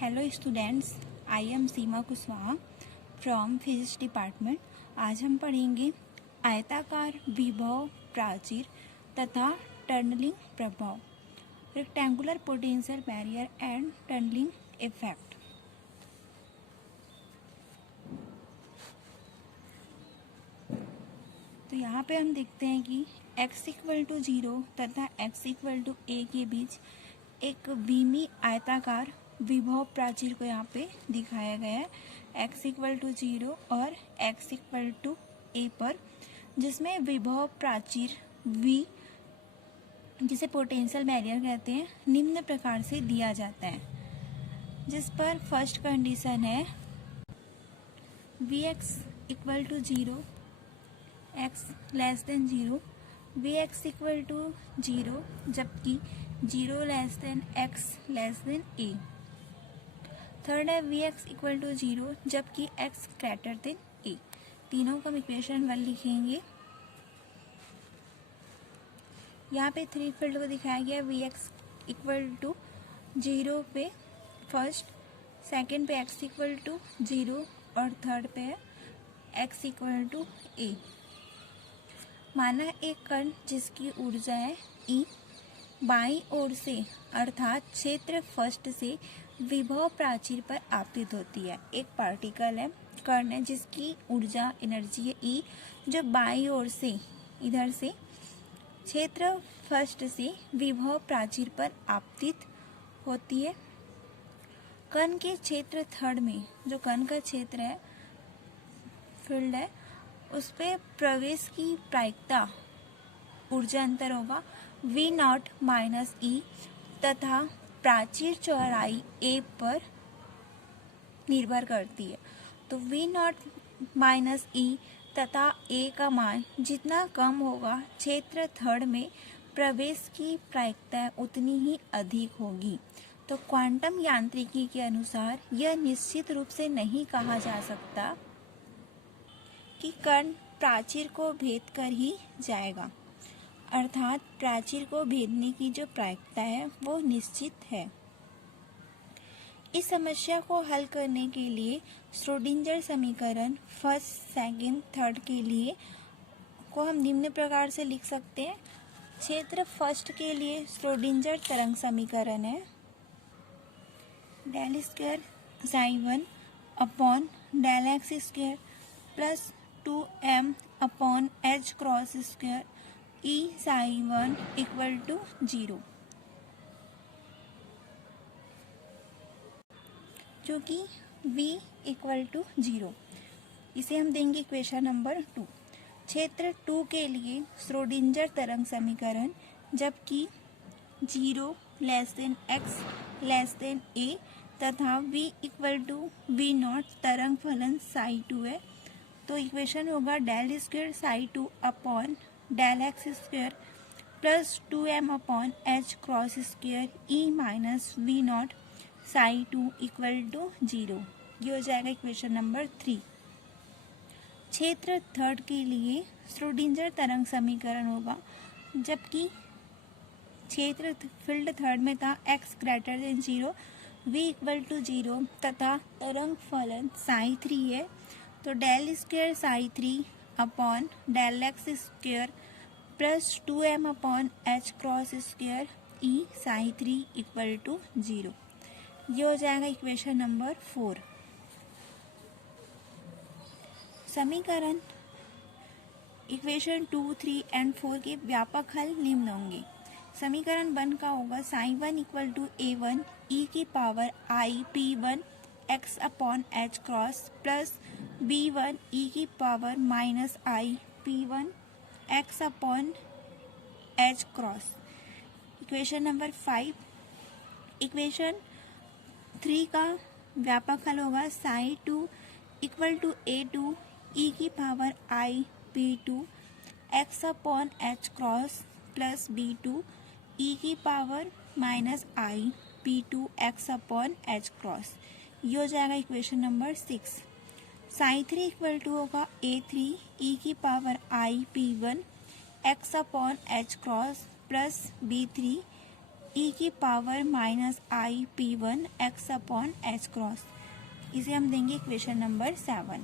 Hello students, I am Seema Kushwaha from physics department. आज हम पढ़ेंगे आयताकार विभव प्राचीर तथा टनलिंग प्रभाव, rectangular potential barrier and tunnelling effect. तो यहाँ पे हम देखते हैं कि x इक्वल टू 0 तथा x इक्वल टू a के बीच एक बीमी आयताकार विभव प्राचीर को यहाँ पे दिखाया गया है x इक्वल टू 0 और x इक्वल टू a पर, जिसमें विभव प्राचीर v, जिसे पोटेंशियल बैरियर कहते हैं, निम्न प्रकार से दिया जाता है। जिस पर फर्स्ट कंडीशन है vx equal to 0, x less than 0, vx equal to 0 जबकि 0 less than x less than a। Third है vx इक्वल टू 0 जबकि x ग्रेटर देन a। तीनों का हम इक्वेशन 1 लिखेंगे। यहाँ पे थ्री फील्ड को दिखाया गया vx इक्वल टू 0 पे फर्स्ट, सेकंड पे x इक्वल टू 0 और थर्ड पे है x इक्वल टू a। माना एक कण जिसकी ऊर्जा है E बाईं ओर से अर्थात क्षेत्र फर्स्ट से विभव प्राचीर पर आपतित होती है। एक पार्टिकल है, कण है, जिसकी ऊर्जा एनर्जी है E, जो बाईं ओर से इधर से क्षेत्र फर्स्ट से विभव प्राचीर पर आपतित होती है। कण के क्षेत्र थर्ड में, जो कण का क्षेत्र है, फील्ड है, उस पे प्रवेश की प्रायिकता ऊर्जा अंतर होगा V0 माइनस E तथा प्राचीर चौड़ाई A पर निर्भर करती है। तो V0 माइनस E तथा A का मान जितना कम होगा, क्षेत्र थर्ड में प्रवेश की प्रायिकता उतनी ही अधिक होगी। तो क्वांटम यांत्रिकी के अनुसार यह निश्चित रूप से नहीं कहा जा सकता कि कण प्राचीर को भेद कर ही जाएगा, अर्थात प्राचीर को भेदने की जो प्रायिकता है वो निश्चित है। इस समस्या को हल करने के लिए श्रोडिंगर समीकरण फर्स्ट, सेकंड, थर्ड के लिए को हम निम्न प्रकार से लिख सकते हैं। क्षेत्र फर्स्ट के लिए श्रोडिंगर तरंग समीकरण है del square psi 1 upon del X square plus 2m upon h cross square E psi 1 equal to 0, जो कि v इक्वल टू 0। इसे हम देंगे इक्वेशन नंबर 2। क्षेत्र 2 के लिए श्रोडिंगर तरंग समीकरण, जबकि 0 less than x less than a तथा v इक्वल टू v0 तरंग फलन साई 2 है। तो इक्वेशन होगा del square psi 2 upon del X square plus 2m upon h cross square E minus v0 psi 2 equal to 0। ये हो जाएगा equation number 3। क्षेत्र थर्ड के लिए श्रोडिंगर तरंग समीकरण होगा, जबकि क्षेत्र फील्ड थर्ड में था x greater than 0, v equal to 0 तथा तरंग फलन साई 3 है। तो del square psi 3 upon del X square plus 2m upon h cross square E psi 3 equal to 0। ये हो जाएगा इक्वेशन नंबर 4। समीकरण इक्वेशन 2, 3 एंड 4 के व्यापक हल निम्न होंगे। समीकरण 1 का होगा psi 1 equal to a1 e की power i p1 x upon h cross plus b1 e की power minus i p1 x upon h cross. Equation number 5। Equation 3 का व्यापक हल होगा psi 2 equal to a2 e की power i p2 x upon h cross plus b2 e की power minus i p2 x upon h cross. ये हो जाएगा equation number 6। Sai 3 equal to होगा a3 e की power i p1 x upon h cross plus b3 ई की power minus i p one x upon h cross. इसे हम देंगे equation number 7,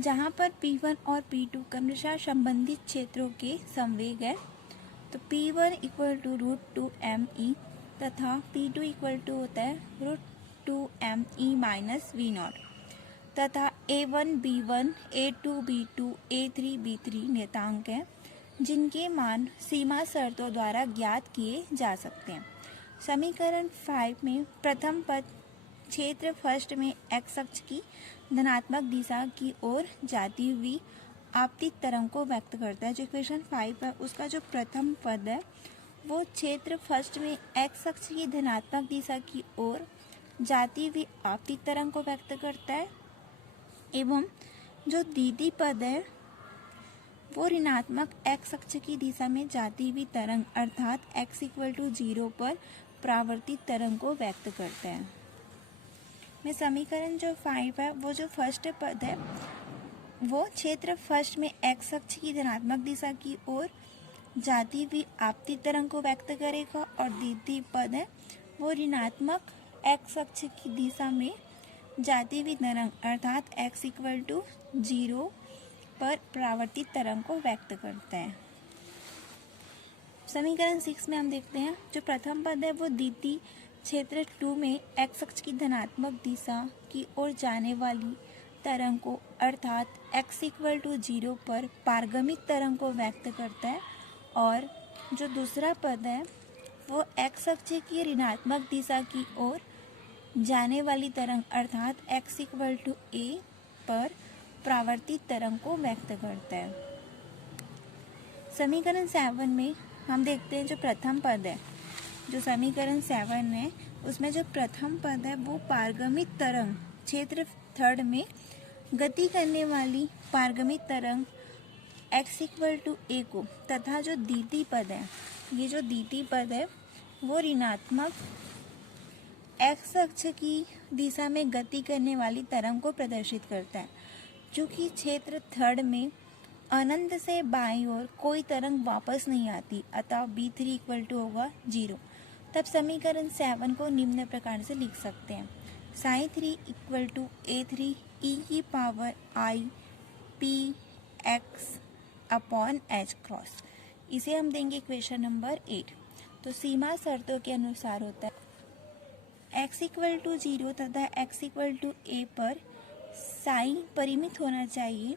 जहाँ पर P1 और P2 क्रमशः संबंधित क्षेत्रों के संवेग है। तो P1 इक्वल टू √2m तथा P2 इक्वल टू होता है √2m माइनस V0 तथा A1 B1 A2 B2 A3 B3 नियतांक है, जिनके मान सीमा शर्तों द्वारा ज्ञात किए जा सकते हैं। समीकरण 5 में प्रथम पद क्षेत्र फर्स्ट में एक्स अक्ष की धनात्मक दिशा की ओर जाती हुई आपतित तरंग को व्यक्त करता है। जो इक्वेशन 5 है उसका जो प्रथम पद है वो क्षेत्र फर्स्ट में एक्स अक्ष की धनात्मक दिशा की ओर जाती हुई आपतित तरंग को व्यक्त करता है, एवं जो द्वितीय पद है वो ऋणात्मक एक्स अक्ष की दिशा में जाती हुई तरंग अर्थात x इक्वल टू 0 पर परावर्तित तरंग को व्यक्त करता है। में समीकरण जो 5 है वो जो फर्स्ट पद है वो क्षेत्र फर्स्ट में एक्स अक्ष की धनात्मक दिशा की ओर जाती हुई आपतित तरंग को व्यक्त करेगा, और द्वितीय पद है वो ऋणात्मक एक्स अक्ष की दिशा में जाती हुई तरंग अर्थात x इक्वल टू 0 पर परावर्तित तरंग को व्यक्त करता है। समीकरण 6 में हम देखते हैं जो प्रथम पद है वो द्वितीय क्षेत्र 2 में एक्स अक्ष की धनात्मक दिशा की ओर जाने वाली तरंग को अर्थात x इक्वल टू 0 पर पारगमित तरंग को व्यक्त करता है, और जो दूसरा पद है वो एक्स अक्ष की ऋणात्मक दिशा की ओर जाने वाली तरंग अर्थात x इक्वल टू a पर परावर्तित तरंग को व्यक्त करता है। समीकरण 7 में हम देखते हैं जो प्रथम पद है, जो समीकरण 7 है उसमें जो प्रथम पद है वो पारगमित तरंग क्षेत्र थर्ड में गति करने वाली पारगमित तरंग x इक्वल टू a को, तथा जो द्वितीय पद है ये जो द्वितीय पद है वो ऋणात्मक x अक्ष की दिशा में गति करने वाली तरंग को प्रदर्शित करता है। चूँकि क्षेत्र थर्ड में अनंत से बाईं ओर कोई तरंग वापस नहीं आती, अतः B3 इक्वल टू होगा 0। तब समीकरण 7 को निम्न प्रकार से लिख सकते हैं, sin3 equal to A3 e की power I P x upon h cross. इसे हम देंगे इक्वेशन नंबर 8। तो सीमा शर्तों के अनुसार होता है x इक्वल टू 0 तथा x इक्वल टू a पर साई परिमित होना चाहिए,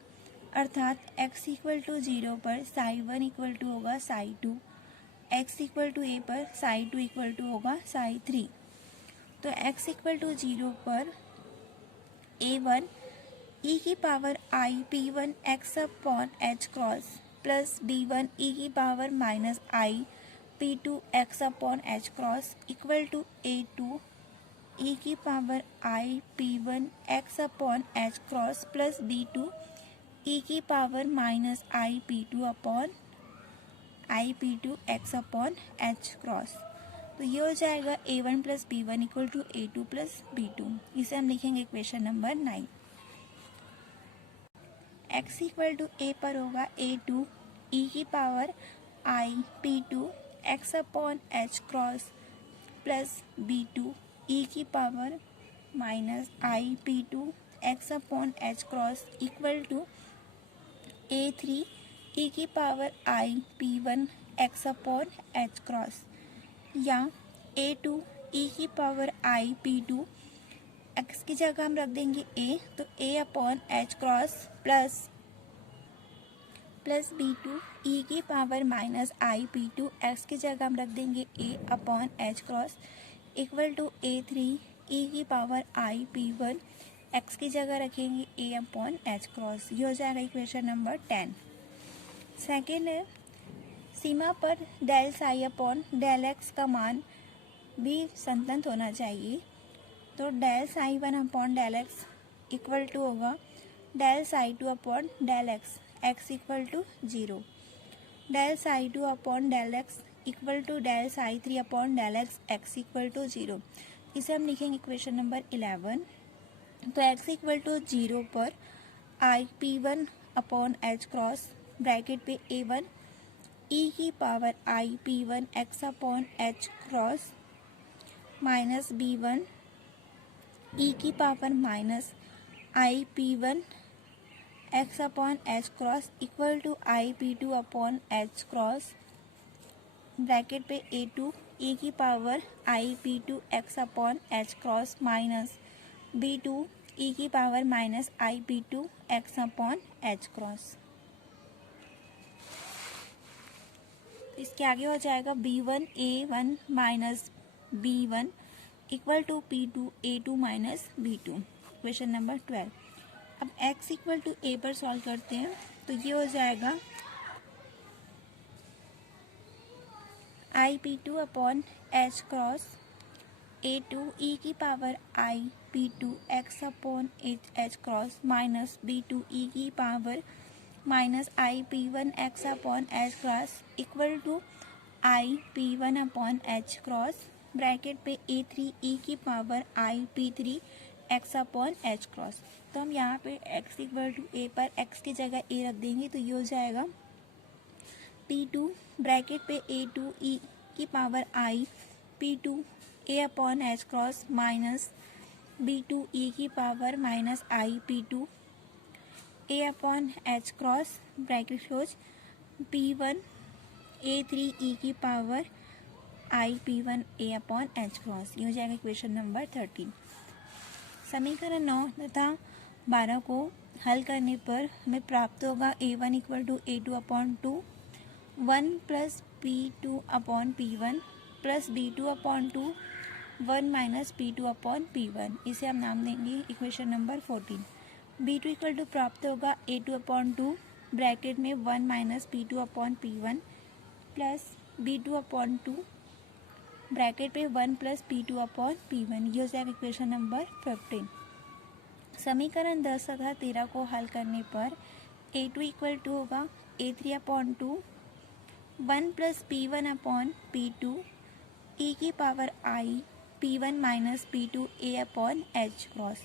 अर्थात x इक्वल टू 0 पर साई 1 इक्वल टू होगा psi 2, x equal to a पर साई 2 इक्वल टू होगा साई 3। तो x इक्वल टू 0 पर a1 e की power I p1 x upon h cross plus b1 e की power minus I p2 x upon h cross equal to a2 e की power I p1 x upon h cross plus b2 e की power minus I p2 upon I p2 x upon h cross. तो ये हो जाएगा a1 plus b1 equal to a2 plus b2। इसे हम लिखेंगे equation number 9। x equal to a पर होगा a2 e की power I p2 x upon h cross plus b2 e की power minus I p2 x upon h cross equal to a3 e की power I p1 x upon h cross, या a2 e की power I p2 x की जगह हम रख देंगे a, तो a upon h cross plus b2 e की power minus I p2 x की जगह हम रख देंगे a upon h cross equal to a3 e की पावर I p1 x की जगह रखेंगे a अपॉन एच क्रॉस। ये हो जाएगा इक्वेशन नंबर 10। सेकेंड है सीमा पर del psi upon del x का मान भी संतत होना चाहिए। तो del psi 1 upon del x equal to होगा del psi 2 upon del x x equal to 0, del psi 2 upon del x equal to del psi 3 upon del x x equal to 0। इसे हम लिखेंगे इक्वेशन नंबर 11। तो x equal to 0 पर I p1 upon h cross bracket पे a1 e की power i p one x upon h cross minus B one e की power minus i p one x upon h cross equal to i p two upon h cross bracket पे a two e की power i p two x upon h cross minus B two e की power minus i p two x upon h cross. इसके आगे हो जाएगा B one A one minus B one equal to P two A two minus B two. Question number 12। अब x equal to ए पर solve करते हैं तो ये हो जाएगा i p two upon h cross a two e की power i p two x upon h cross minus B two e की power minus i p one x upon h cross equal to i p one upon h cross bracket पे a three e की power i p three x upon h cross. तो हम यहाँ पे x equal to ए पर x की जगह a रख देंगे तो ये हो जाएगा P2 ब्रैकेट पे A2 e की power I P2 a upon h cross minus B2 e की power minus I P2 a upon h cross bracket close P1 A3 e की power I P1 a upon h cross. ये हो जाएगा equation number 13। समीकरण 9 तथा 12 को हल करने पर हमें प्राप्त होगा a1 equal to A two upon two 1 plus P two upon P one plus B two upon two 1 minus P two upon P one. इसे हम नाम देंगे equation number 14। B two equal to प्राप्त होगा A two upon two bracket में 1 minus P two upon P one plus B two upon two bracket पे 1 plus P two upon P one. ये हो जाएगा इक्वेशन नंबर 15। समीकरण 10 तथा 13 को हल करने पर ए टू इक्वल टू होगा a three upon two 1 plus p one upon p two e की power i p one minus P two a upon h cross.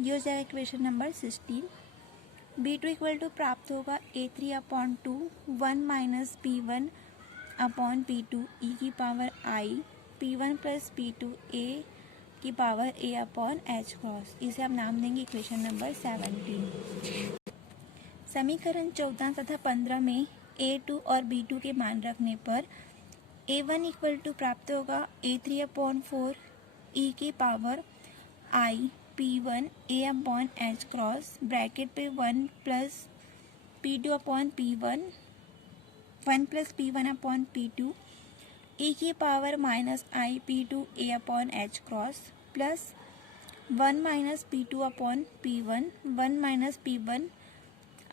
ये हो जाएगा equation number 16। B two equal to प्राप्त होगा a three upon two 1 minus p one upon p two e की power i p one plus P two a की power a upon h cross. इसे हम नाम देंगे इक्वेशन नंबर 17। समीकरण 14 तथा 15 में A2 और B2 के मान रखने पर A1 इक्वल टू प्राप्त होगा A3 अपॉन 4 ई की power I P1 A upon h cross bracket पे 1 plus P2 upon P1 1 plus P1 upon P2 e की power minus i P2 A upon h cross plus 1 minus P2 upon P1 1 minus P1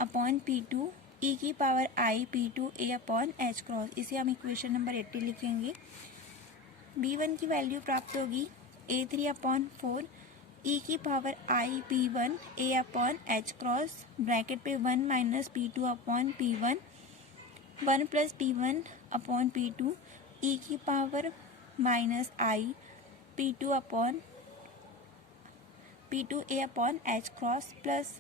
upon P2 e की power i P2 A upon h cross. इसे हम equation number 80 लिखेंगे। B1 की value प्राप्त होगी A3 upon 4 ई की power I P1 A upon h cross bracket पे 1 minus P2 upon P1 1 plus P1 upon P2 e की power minus i P2 upon P2 A upon h cross plus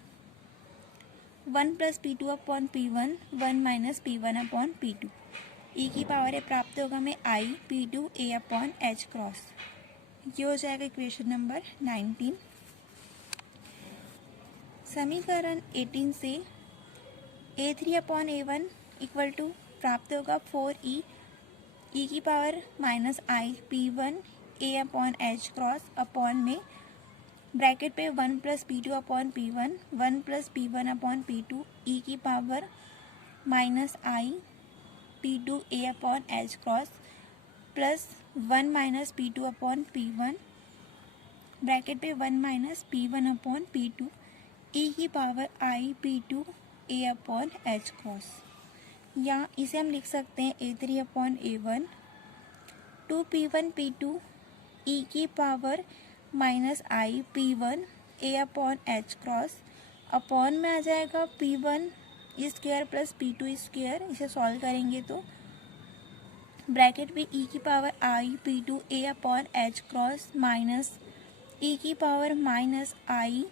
1 plus P2 upon P1 1 minus P1 upon P2 e की power है प्राप्त होगा में आई P2 A upon h cross. ये हो जाएगा equation number 19। समीकरण 18 से A3 upon A1 equal to प्राप्त होगा 4 ई की power minus i P1 A upon h cross upon में ब्रैकेट पे 1 plus P2 upon P1 1 plus P1 upon P2 e की power minus i P2 A upon h cross plus 1 minus P2 upon P1 bracket पे 1 minus P1 upon P2 e की power i P2 A upon h cross. या इसे हम लिख सकते हैं A3 upon A1 2P1 P2 e की power minus i P1 A upon h cross upon में आ जाएगा P1 square plus P2 square. इसे सॉल्व करेंगे तो ब्रैकेट में ई की power i P2 A upon h cross minus e की power minus i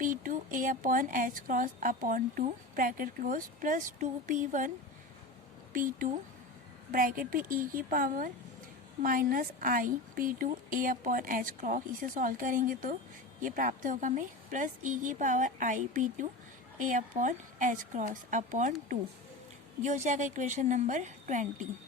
P2 A upon h cross upon 2 bracket close plus 2P1 P2 bracket पे e की power minus i P2 a upon h cross, इसे solve करेंगे तो ये प्राप्त होगा हमें प्लस e की power i P2 a upon h cross upon 2। ये हो जाएगा इक्वेशन नंबर 20।